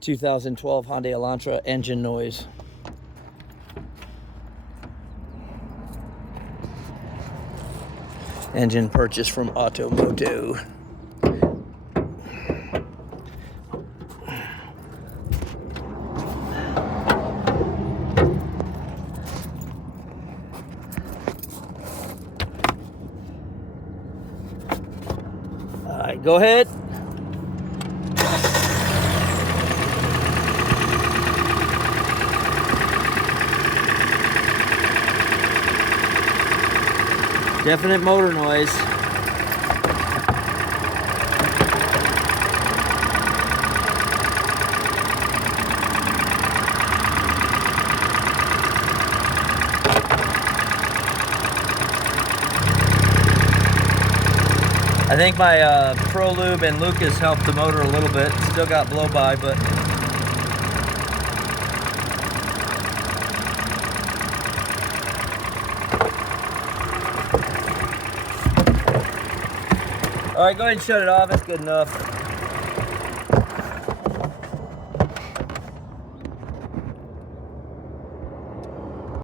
2012 Hyundai Elantra engine noise. Engine purchased from Moto. All right, go ahead. Definite motor noise. I think my Pro Lube and Lucas helped the motor a little bit. Still got blow by, but all right, go ahead and shut it off. It's good enough.